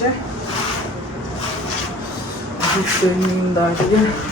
नीचे, जिससे नींद आ रही है।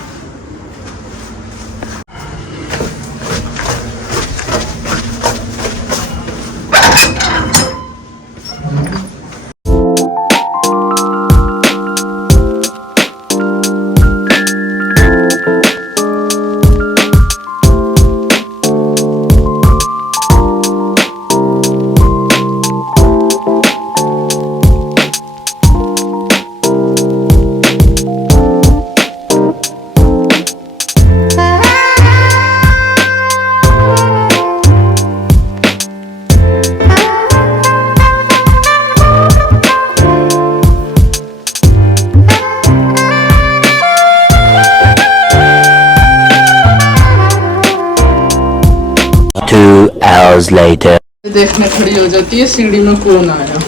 Later. देखने खड़ी हो जाती है सीढ़ी में कौन आया।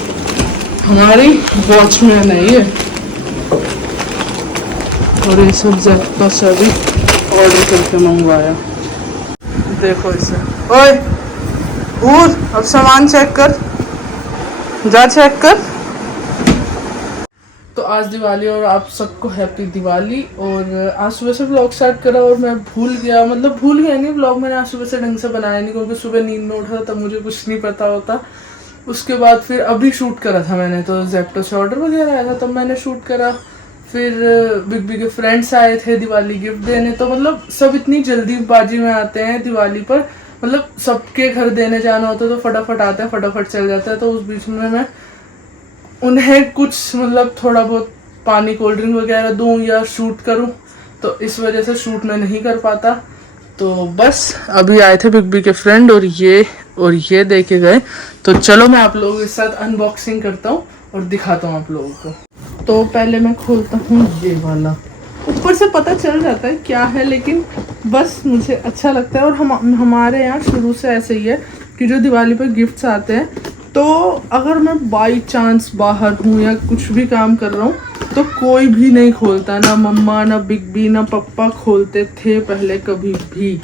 हमारी वॉचमैन है ये। और ये सब जेप्टो से भी ऑर्डर करके मंगवाया। देखो इसे, ओए उठ, अब सामान चेक कर, जा चेक कर। तो आज दिवाली और आप सबको हैप्पी दिवाली। और आज सुबह से व्लॉग स्टार्ट करा और मैं भूल गया, मतलब भूल गया नहीं, व्लॉग मैंने आज सुबह से ढंग से बनाया नहीं क्योंकि सुबह नींद में उठा तब मुझे कुछ नहीं पता होता। उसके बाद फिर अभी शूट करा था मैंने, तो जेप्टो से ऑर्डर वगैरह आया था तब मैंने शूट करा। फिर बिग बी के फ्रेंड्स आए थे दिवाली गिफ्ट देने, तो मतलब सब इतनी जल्दीबाजी में आते हैं दिवाली पर, मतलब सबके घर देने जाना होता है तो फटाफट आते हैं, फटाफट चल जाता है। तो उस बीच में मैं उन्हें कुछ मतलब थोड़ा बहुत पानी कोल्ड ड्रिंक वगैरह दूं या शूट करूं, तो इस वजह से शूट में नहीं कर पाता। तो बस अभी आए थे बिग बी के फ्रेंड और ये देके गए। तो चलो मैं आप लोगों के साथ अनबॉक्सिंग करता हूँ और दिखाता हूँ आप लोगों को। तो पहले मैं खोलता हूँ ये वाला। ऊपर से पता चल जाता है क्या है, लेकिन बस मुझे अच्छा लगता है। और हमारे यहाँ शुरू से ऐसे ही है कि जो दिवाली पर गिफ्ट्स आते हैं, तो अगर मैं बाई चांस बाहर हूँ या कुछ भी काम कर रहा हूँ तो कोई भी नहीं खोलता, ना मम्मा ना बिग बी ना पापा खोलते थे पहले कभी भी,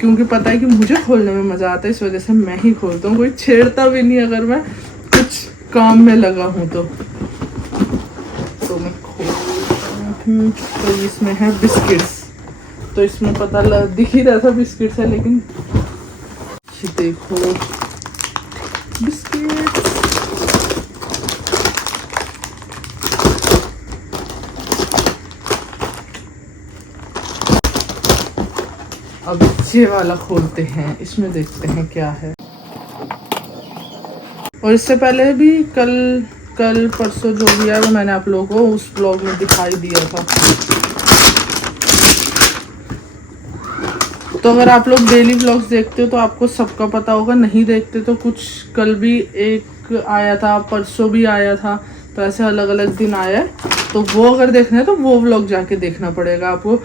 क्योंकि पता है कि मुझे खोलने में मज़ा आता है, इस वजह से मैं ही खोलता हूँ। कोई छेड़ता भी नहीं अगर मैं कुछ काम में लगा हूँ तो मैं खोलता हूँ। तो इसमें है बिस्किट्स, तो इसमें दिख ही रहा था बिस्किट्स है, लेकिन ये देखो बिस्किट। अब ये वाला खोलते हैं, इसमें देखते हैं क्या है। और इससे पहले भी कल परसों जो भी है वो मैंने आप लोगों को उस ब्लॉग में दिखाई दिया था। तो अगर आप लोग डेली व्लॉग्स देखते हो तो आपको सबका पता होगा, नहीं देखते तो कुछ कल भी एक आया था, परसों भी आया था, तो ऐसे अलग अलग दिन आया है। तो वो अगर देखना है तो वो व्लॉग जाके देखना पड़ेगा आपको,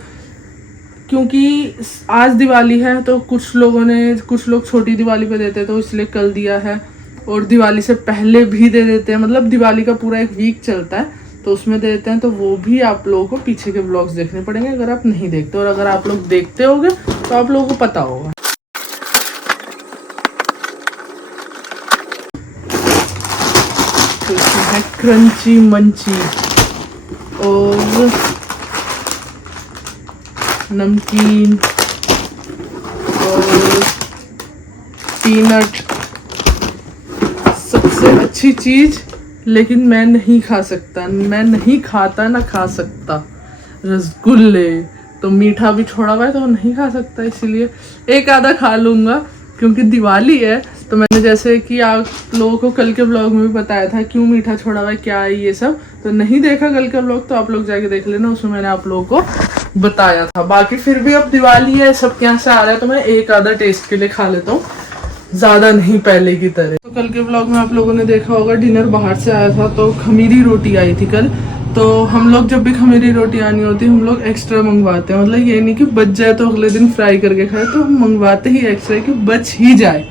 क्योंकि आज दिवाली है तो कुछ लोग छोटी दिवाली पे देते हैं तो इसलिए कल दिया है, और दिवाली से पहले भी दे देते हैं, मतलब दिवाली का पूरा एक वीक चलता है तो उसमें दे देते हैं। तो वो भी आप लोगों को पीछे के व्लॉग्स देखने पड़ेंगे अगर आप नहीं देखते, और अगर आप लोग देखते होगे तो आप लोगों को पता होगा। तो इसमें है क्रंची मंची और नमकीन और पीनट। सबसे अच्छी चीज, लेकिन मैं नहीं खा सकता, मैं नहीं खाता ना खा सकता, रसगुल्ले। तो मीठा भी छोड़ा हुआ है तो नहीं खा सकता, इसीलिए एक आधा खा लूँगा क्योंकि दिवाली है। तो मैंने जैसे कि आप लोगों को कल के ब्लॉग में भी बताया था क्यों मीठा छोड़ा हुआ है, क्या है ये सब, तो नहीं देखा कल का ब्लॉग तो आप लोग जाके देख लेना, उसमें मैंने आप लोगों को बताया था। बाकी फिर भी अब दिवाली है, सबके यहाँ से आ रहा है तो मैं एक आधा टेस्ट के लिए खा लेता हूँ, ज़्यादा नहीं पहले की तरह। तो कल के ब्लॉग में आप लोगों ने देखा होगा डिनर बाहर से आया था, तो खमीरी रोटी आई थी कल। तो हम लोग जब भी खमीरी रोटी आनी होती है हम लोग एक्स्ट्रा मंगवाते हैं, मतलब ये नहीं कि बच जाए तो अगले दिन फ्राई करके खाए, तो हम मंगवाते ही एक्स्ट्रा कि बच ही जाए।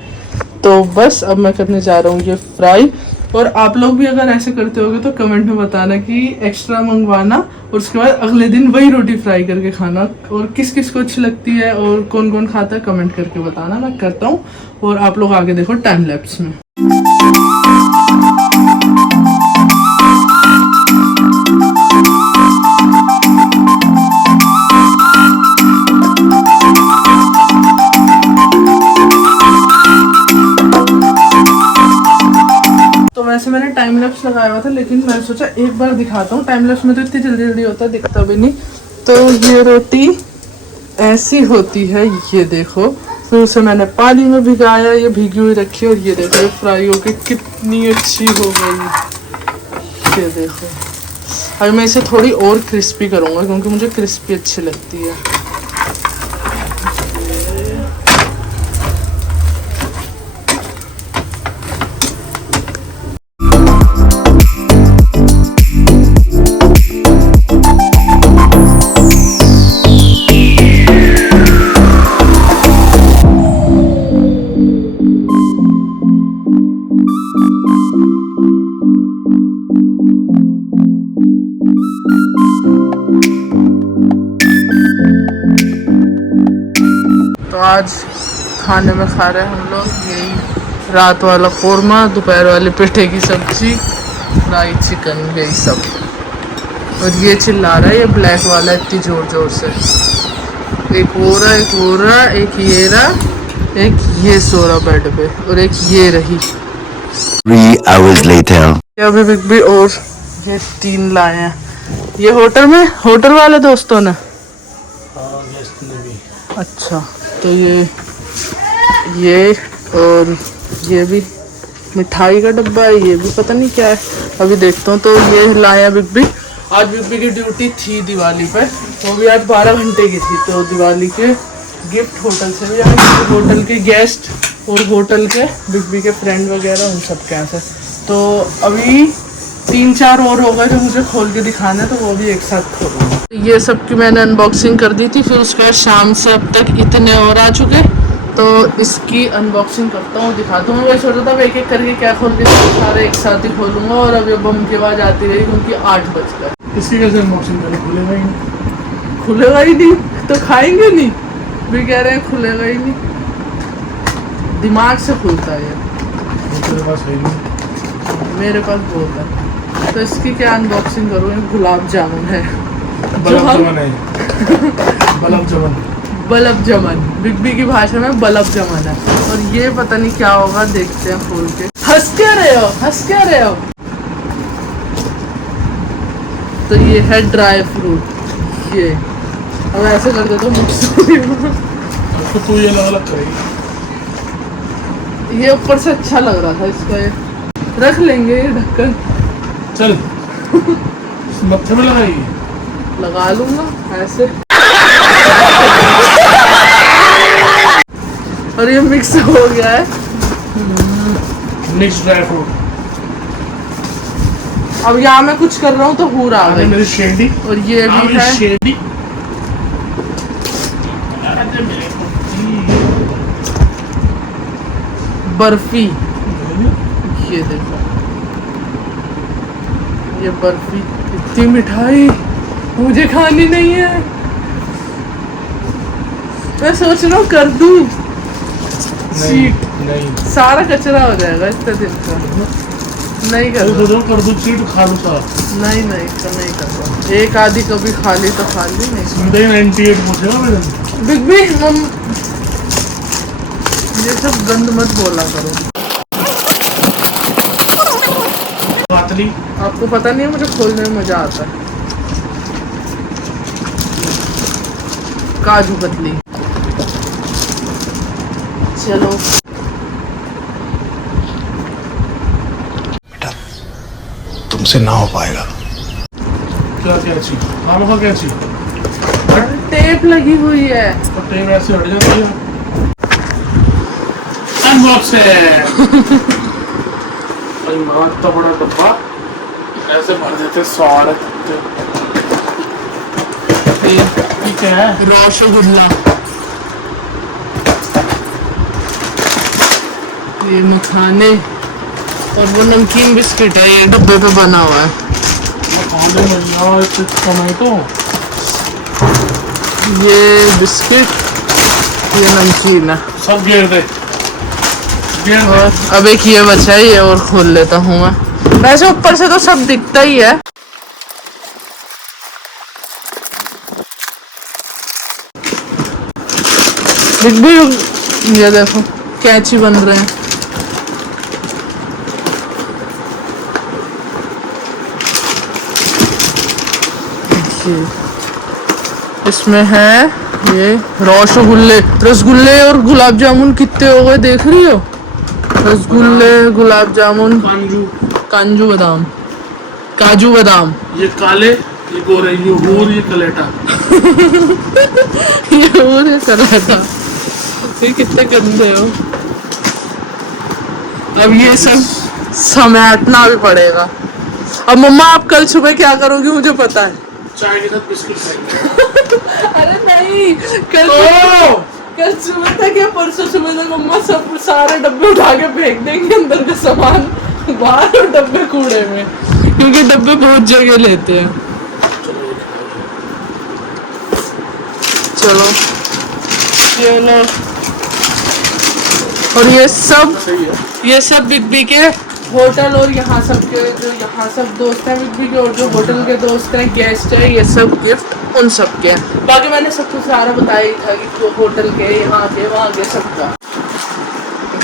तो बस अब मैं करने जा रहा हूँ ये फ्राई। और आप लोग भी अगर ऐसे करते होगे तो कमेंट में बताना कि एक्स्ट्रा मंगवाना और उसके बाद अगले दिन वही रोटी फ्राई करके खाना, और किस किस को अच्छी लगती है और कौन कौन खाता है कमेंट करके बताना। मैं करता हूँ और आप लोग आगे देखो टाइम लैप्स में। टाइम लैप्स लगाया हुआ था, लेकिन मैंने सोचा एक बार दिखाता हूँ। टाइम लैप्स में तो इतनी जल्दी जल्दी होता है, दिखता भी नहीं। तो ये रोटी ऐसी होती है, ये देखो। फिर उसे मैंने पानी में भिगाया, ये भीगी हुई रखी, और ये देखो ये फ्राई होके कितनी अच्छी हो गई। ये देखो, अभी मैं इसे थोड़ी और क्रिस्पी करूँगा क्योंकि मुझे क्रिस्पी अच्छी लगती है। तो आज खाने में खा रहे हैं हम लोग यही रात वाला कौरमा, दोपहर वाली पेठे की सब्जी, फ्राई चिकन, यही सब। और ये चिल्ला रहा है ये ब्लैक वाला इतनी जोर जोर से। एक वो रहा, एक वो रहा, एक ये रहा, एक ये सो रहा बेड पे, और एक ये रही। 3 hours later. अभी बिग बी और ये 3 लाए हैं। ये होटल में, होटल वाले दोस्तों ने। अच्छा, तो ये और ये भी मिठाई का डब्बा है, ये भी पता नहीं क्या है, अभी देखता हूँ। तो ये लाया बिग बी। आज बिग बी की ड्यूटी थी दिवाली पे, वो भी आज 12 घंटे की थी। तो दिवाली के गिफ्ट होटल से भी आए, होटल के गेस्ट और होटल के बिग बी के फ्रेंड वगैरह, उन सब के यहाँ से। तो अभी 3-4 और हो गए जो मुझे खोल के दिखाना है, तो वो भी एक साथ खोलूँगा। ये सब की मैंने अनबॉक्सिंग कर दी थी, फिर उसके बाद शाम से अब तक इतने और आ चुके, तो इसकी अनबॉक्सिंग करता हूँ, दिखाता हूँ। मैं सोचा था एक एक करके क्या खोल के सारे एक साथ ही खोलूँगा, और अब ये बम की आवाज़ आती रही क्योंकि 8 बज गए। इसकी कैसे अनबॉक्सिंग करें? खुलेगा ही नहीं। खुलेगा ही नहीं तो खाएंगे नहीं, भी कह रहे हैं खुलेगा ही नहीं। दिमाग से खुलता है ये, मेरे पास है नहीं। मेरे पास बहुत है। तो इसकी क्या अनबॉक्सिंग करूँ? गुलाब जामुन है, बलब जमन है। बलब जमन, बलब जमन, बिग बी की भाषा में बलब जमन है। और ये पता नहीं क्या होगा, देखते हैं खोल के। हंस क्या रहे हो, हंस क्या रहे हो? तो ये है ड्राई फ्रूट। ये अब ऐसे कर दे तो मुझसे तो ये अलग अलग करेगी। ये ऊपर से अच्छा लग रहा था इसका, ये रख लेंगे ये ढक्कन। चल मत्थे में लगाएगी, लगा लूंगा ऐसे। और ये मिक्स हो गया है, मिक्स ड्राई फ्रूट। अब यहाँ मैं कुछ कर रहा हूँ तो हूर आ गई मेरी शेंडी। और ये भी है शेंडी। बर्फी। ये देखो, ये बर्फी, इतनी मिठाई मुझे खानी नहीं है। मैं सोच रहा हूँ कर दूँ, नहीं, सारा कचरा हो जाएगा इतने दिन का। नहीं कर दो चीट खा लो सारा। नहीं तो नहीं कर रहा। एक आधी कभी खा ली तो खा ली, नहीं। 98 पहुंचेगा मेरे बिग बी हम ये सब गंद मत बोला करो। पातली। आपको पता नहीं है, मुझे खोलने में मजा आता है। काजू कतली। चलो तुमसे ना हो पाएगा। क्या चीज? आलू का क्या चीज? टेप लगी हुई है, तो टेप ऐसे हट जाती है। अनबॉक्स है। इतना बड़ा डब्बा ऐसे भर देते सारे। ठीक है, रसगुल्ला, ये मखाने और वो नमकीन बिस्किट है, ये डब्बे पे बना हुआ है। टमाटो, ये बिस्किट, ये नमकीन है, सब घेर दे। और अब एक ये बचा है, ये और खोल लेता हूँ मैं। वैसे ऊपर से तो सब दिखता ही है। बिग बी, ये देखो कैची बन रहे हैं। ये इसमें है ये रसगुल्ले रसगुल्ले और गुलाब जामुन कितने हो गए देख रही हो। रसगुल्ले गुलाब जामुन कांजू, काजू बादाम ये काले, ये गोरे, ये हूर, ये कलेटा। ये और ये करा था। ये कितने गंदे हो। अब ये सब समेटना भी पड़ेगा। अब मम्मा आप कल सुबह क्या करोगी मुझे पता है। चाय के साथ बिस्कुट खाएंगे। अरे नहीं ओ! कल सुबह तक या परसों सुबह तक मम्मा सब सारे डब्बे उठा के फेंक देंगे अंदर का सामान बाहर और डब्बे कूड़े में, क्योंकि डब्बे बहुत जगह लेते हैं। चलो ये लो। और ये सब बिग के होटल और यहाँ सब के जो यहाँ सब दोस्त हैं बिग के और जो होटल के दोस्त हैं गेस्ट है, ये सब गिफ्ट उन सब के हैं। बाकी मैंने सब कुछ सारा बताया ही था कि जो होटल के यहाँ के वहाँ के सबका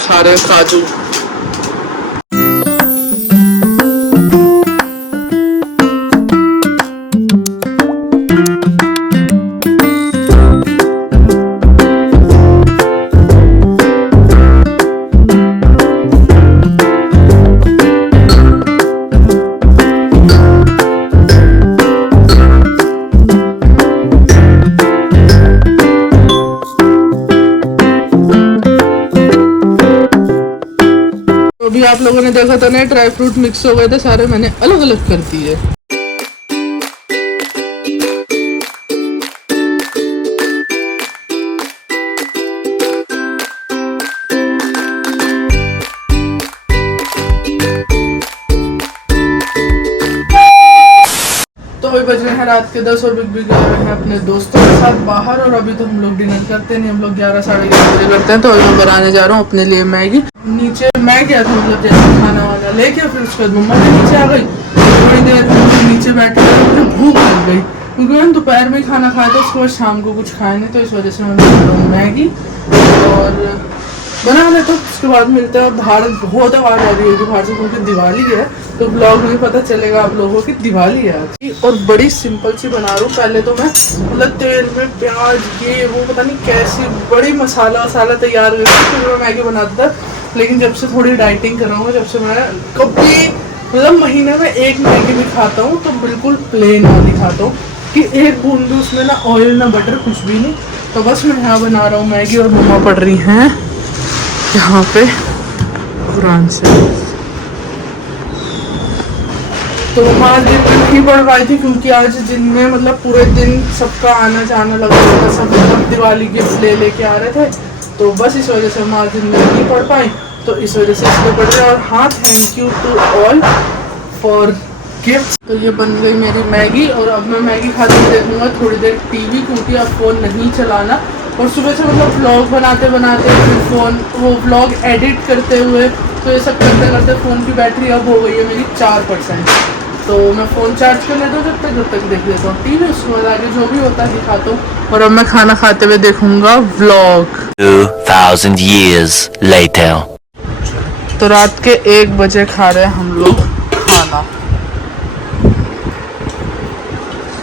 सारे काजू। अभी आप लोगों ने देखा था ना ड्राई फ्रूट मिक्स हो गए थे सारे, मैंने अलग अलग कर दिए। तो अभी बज रहे हैं रात के 10 और बिग गए हैं अपने दोस्तों के साथ बाहर। और अभी तो हम लोग डिनर करते नहीं, हम लोग 11 साढ़े 11 बजे करते हैं। तो अभी मैं बनाने जा रहा हूँ अपने लिए मैगी। नीचे मैं गया था मतलब जैसे खाना वाना लेके, फिर उसके बाद मम्मा भी नीचे आ गई। थोड़ी देर नीचे बैठ कर मुझे भूख लग गई क्योंकि मैंने दोपहर में खाना खाया था, उसके बाद शाम को कुछ खाया नहीं, तो इस वजह से मैं बना रहा हूँ मैगी और बना लेते तो उसके बाद मिलते हैं। बाहर बहुत आवाज़ आ रही होगी बाहर से क्योंकि दिवाली है, तो ब्लॉग में पता चलेगा आप लोगों की दिवाली है आज। और बड़ी सिंपल सी बना रहा हूँ। पहले तो मैं मतलब तेल में प्याज ये वो पता नहीं कैसी बड़ी मसाला वसाला तैयार करके फिर मैं मैगी बनाता था। लेकिन जब से थोड़ी डाइटिंग कर रहा हूँ, जब से मैं कभी मतलब महीने में एक मैगी भी खाता हूँ तो बिल्कुल प्लेन वाली खाता हूँ कि एक बूंद भी उसमें ना ऑयल ना बटर कुछ भी नहीं। तो बस मैं यहाँ बना रहा हूँ मैगी और मम्मा पढ़ रही हैं यहाँ पे कुरान से। तो मम्मा आज दिन में नहीं पढ़ पाई थी क्योंकि आज दिन में मतलब पूरे दिन सबका आना जाना लगा था, सब मतलब दिवाली गिफ्ट ले लेके आ रहे थे, तो बस इस वजह से हम आज दिन में नहीं पढ़ पाई, तो इस वजह से इसलिए पढ़ रहे। और हाँ, thank you to all for gift. तो ये बन गई मेरी मैगी और अब मैं मैगी खाते हुए देखूंगा थोड़ी देर टीवी, क्योंकि अब फ़ोन नहीं चलाना। और सुबह से मतलब व्लॉग बनाते बनाते फिर फ़ोन वो व्लॉग एडिट करते हुए तो ये सब करते करते फ़ोन की बैटरी अब हो गई है मेरी 4%। तो मैं फ़ोन चार्ज कर लेता हूँ जब तक देख लेता हूँ टीवी, उसके बाद आगे जो भी होता है दिखाता हूँ। और अब मैं खाना खाते हुए देखूंगा व्लॉग। 2000 years later. तो रात के 1 बजे खा रहे हैं हम लोग खाना।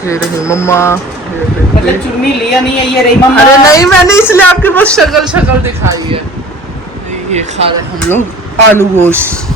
ये रही मम्मा, मतलब चुन्नी लिया नहीं है, ये रही मम्मा। अरे नहीं मैंने इसलिए आपके पास शक्ल दिखाई है। ये खा रहे हैं हम लोग आलू गोश्त।